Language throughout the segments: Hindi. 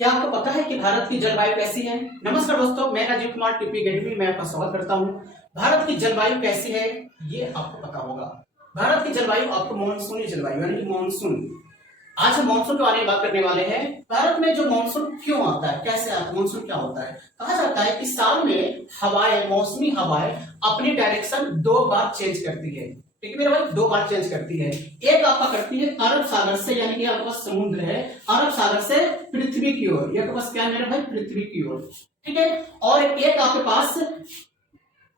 क्या आपको पता है कि भारत की जलवायु कैसी है? नमस्कार दोस्तों, मैं राजीव कुमार टीपी अकेडमी में आपका स्वागत करता हूं। भारत की जलवायु कैसी है ये आपको पता होगा। भारत की जलवायु आपको मानसूनी जलवायु यानी कि मानसून। आज हम मानसून के बारे में बात करने वाले हैं। भारत में जो मानसून क्यों आता है, कैसे आता है, मानसून क्या होता है? कहा जाता है कि साल में हवाएं, मौसमी हवाएं अपनी डायरेक्शन 2 बार चेंज करती है। ठीक है मेरे भाई, 2 बार चेंज करती है। एक आपका करती है अरब सागर से, यानी कि आपके पास समुद्र है, अरब सागर से पृथ्वी की ओर। ये आपके पास क्या है मेरे भाई? पृथ्वी की ओर। ठीक है। और एक आपके पास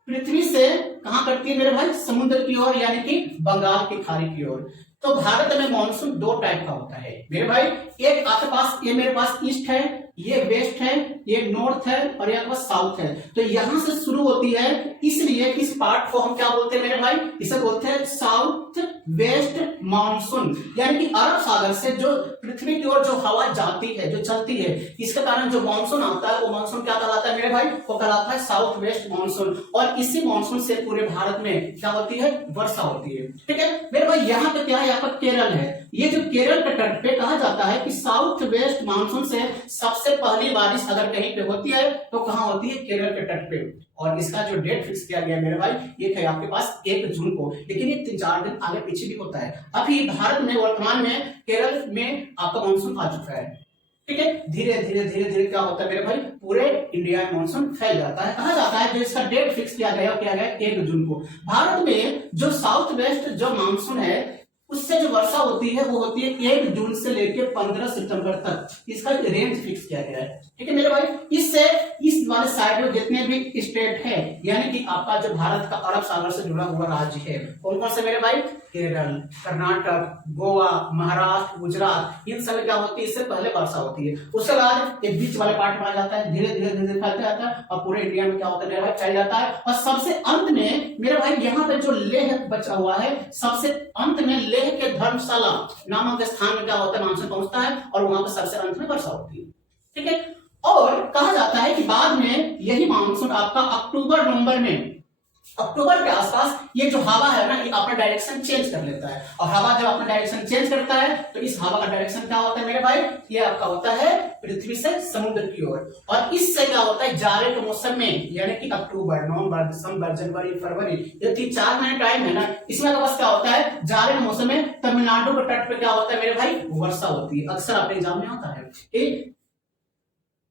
पृथ्वी से कहां करती है मेरे भाई? समुद्र की ओर, यानी कि बंगाल की खाड़ी की ओर। तो भारत में मानसून 2 टाइप का होता है मेरे भाई। एक आपके पास, ये मेरे पास ईस्ट है, ये वेस्ट है, ये नॉर्थ है और ये आपके पास साउथ है। तो यहां से शुरू होती है, इसलिए इस पार्ट को हम क्या बोलते हैं मेरे भाई? इसे बोलते हैं साउथ वेस्ट मानसून। यानी कि अरब सागर से जो पृथ्वी की ओर जो हवा जाती है, जो चलती है, इसके कारण जो मानसून आता है वो मानसून क्या कहलाता है मेरे भाई? वो कहलाता है साउथ वेस्ट मानसून। और इसी मानसून से पूरे भारत में क्या होती है? वर्षा होती है। ठीक है मेरे भाई, यहाँ पे क्या है? यहाँ पर केरल है। ये जो केरल के तट पे कहा जाता है कि साउथ वेस्ट मानसून से सबसे पहली बारिश अगर कहीं पे होती है तो कहां होती है? केरल के तट पे। और इसका जो डेट फिक्स किया गया मेरे भाई, ये है आपके पास 1 जून को, लेकिन ये 3-4 दिन आगे पीछे भी होता है। अभी भारत में वर्तमान में केरल में आपका मानसून आ चुका है। ठीक है, धीरे धीरे क्या होता है मेरे भाई? पूरे इंडिया में मानसून फैल जाता है। कहा जाता है जो इसका डेट फिक्स किया गया है 1 जून को। भारत में जो साउथ वेस्ट जो मानसून है उससे जो वर्षा होती है वो होती है 1 जून से लेकर 15 सितंबर तक। इसका रेंज फिक्स किया गया है। ठीक है मेरे भाई, इससे इस वाले साइड में जितने भी स्टेट है, यानी कि आपका जो भारत का अरब सागर से जुड़ा हुआ राज्य है, कौन कौन से मेरे भाई? केरल, कर्नाटक, गोवा, महाराष्ट्र, गुजरात, इन सब क्या होती है? इससे पहले वर्षा होती है। उसके बाद एक बीच वाले पार्ट में आ जाता है, धीरे धीरे फैलता जाता है और पूरे इंडिया में क्या होता है मेरे भाई? फैल जाता है। और सबसे अंत में मेरे भाई यहाँ पे जो लेह बचा हुआ है, सबसे अंत में लेह के धर्मशाला नामक स्थान में क्या होता है? मानसून पहुंचता है और वहां पर सबसे अंत में वर्षा होती है। ठीक है। और कहा जाता है कि बाद में यही मानसून आपका अक्टूबर के आसपास ये जो हवा है ना, ये अपना डायरेक्शन चेंज कर लेता है। और हवा जब अपना डायरेक्शन चेंज करता है तो इस हवा का डायरेक्शन क्या होता है मेरे भाई? ये आपका होता है पृथ्वी से समुद्र की ओर। और इससे क्या होता है? जाड़े के मौसम में, यानी कि अक्टूबर, नवंबर, दिसंबर, जनवरी, फरवरी, ये 3-4 महीने टाइम है ना, इसमें बस क्या होता है? जाड़े के मौसम में तमिलनाडु के तट पे क्या होता है मेरे भाई? वर्षा होती है। अक्सर आपके एग्जाम में आता है।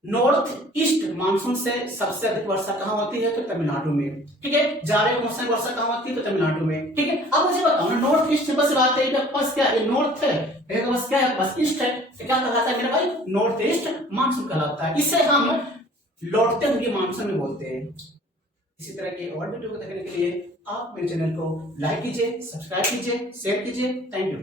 नॉर्थ ईस्ट मानसून से सबसे अधिक वर्षा कहां होती है? तो तमिलनाडु में। ठीक है, जाड़े के मौसम में वर्षा कहां होती है? तो तमिलनाडु में। ठीक है, अब मुझे बताओ ना, नॉर्थ ईस्ट बस बात है, बस क्या है? नॉर्थ है, बस क्या है? बस ईस्ट है। तो क्या कहलाता है मेरे भाई? नॉर्थ ईस्ट मानसून कहलाता है। इसे हम लौटते हुए मानसून में बोलते हैं। इसी तरह के और वीडियो को देखने के लिए आप मेरे चैनल को लाइक कीजिए, सब्सक्राइब कीजिए, शेयर कीजिए। Thank you.